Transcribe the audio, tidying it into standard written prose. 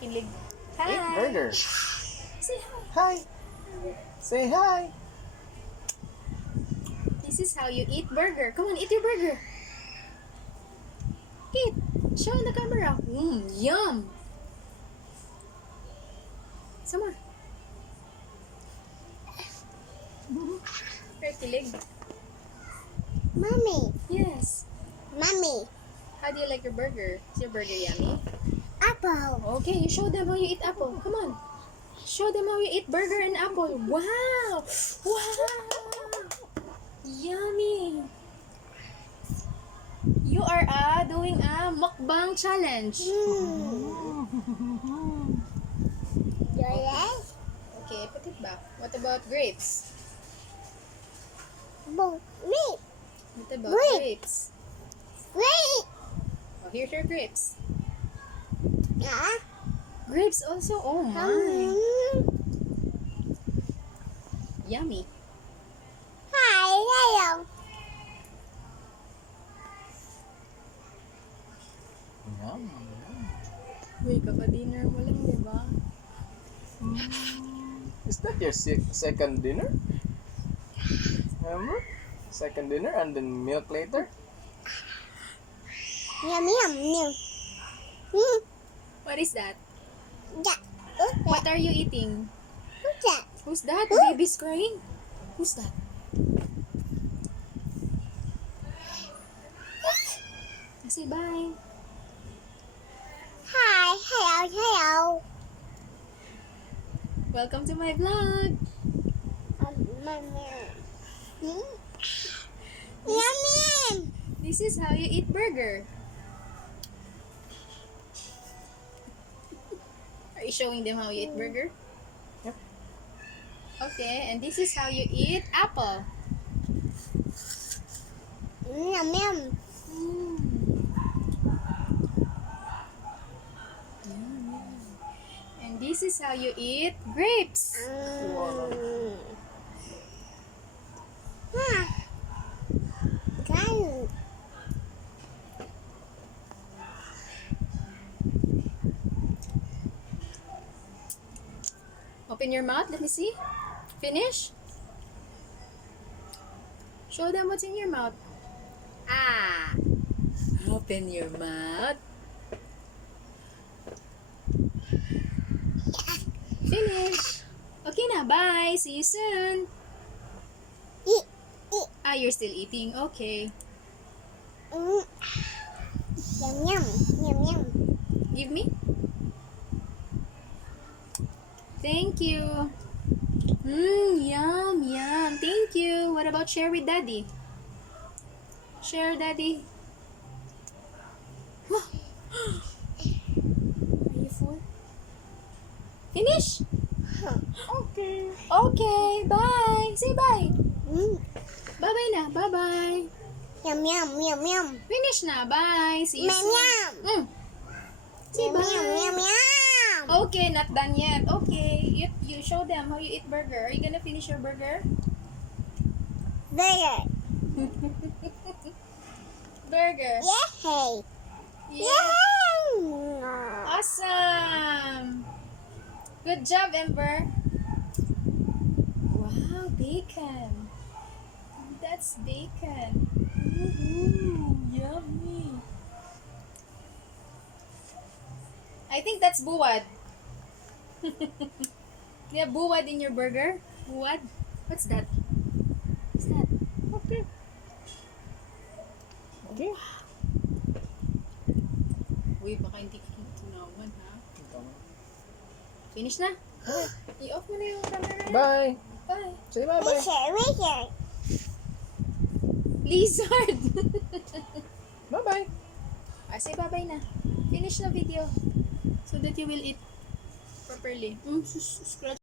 Kilig. Hi. Eat burger. Say hi. Hi. Say hi. This is how you eat burger. Come on, eat your burger. Eat. Show in the camera. Yum. Some more. Right, kilig. Mommy, Yes. mommy, How do you like your burger? Is your burger yummy? apple. Okay, you show them how you eat apple. Come on. Show them how you eat burger and apple. Wow. Wow. Yummy. You are doing a mukbang challenge. Yes. Okay, put it back. What about grapes? Boom. Wait, What about Grape. grapes? wait. Oh, here's your grapes. Ah. Grapes also. Oh my. Yummy. Hi, hello. Yum. Uy, kaka-dinner mo lang, di ba? Is that your second dinner? Remember? Second dinner and then milk later? Yum, yum, yum. What is that? That. What's What that? are you eating? What's that? Who's that? The baby's crying? Who's that? Say bye. Hi, hello, hello. Welcome to my vlog. Mommy. Yum, yum. This is how you eat burger. Are you showing them how you eat burger? Yep. Okay, and this is how you eat apple. Yum, yum. And this is how you eat grapes. Can. Open your mouth. Let me see. Finish. Show them what's in your mouth. Ah. Open your mouth. Finish. Okay na. Bye. See you soon. Eat, eat. Ah, you're still eating. Okay. Yum, yum, yum, yum. Give me. Thank you. Yum, yum. Thank you. What about share with daddy? Share, daddy. Are you full? Finish? Okay. Okay, bye. Say bye. Bye-bye na. Bye-bye. Yum, yum, yum, yum. Finish na. Bye. See you Yum, soon. yum. Say Yum, yum, yum, bye. yum. Okay, not done yet. Okay, you show them how you eat burger. Are you gonna finish your burger? Burger. Burger. Yay. Yeah. Yay. Awesome. Good job, Ember. Wow, bacon. That's bacon. Ooh, yummy. I think that's buwad. You have buwad in your burger? Buwad? What's that? What's that? Okay. Okay. Uy, baka hindi ka tunawan, ha? Finish na? I-off mo na yung camera. Bye. Bye. Say bye-bye. Wizard. Lizard! Bye-bye. Say bye-bye na. Finish na video. So that you will eat properly. Scratch.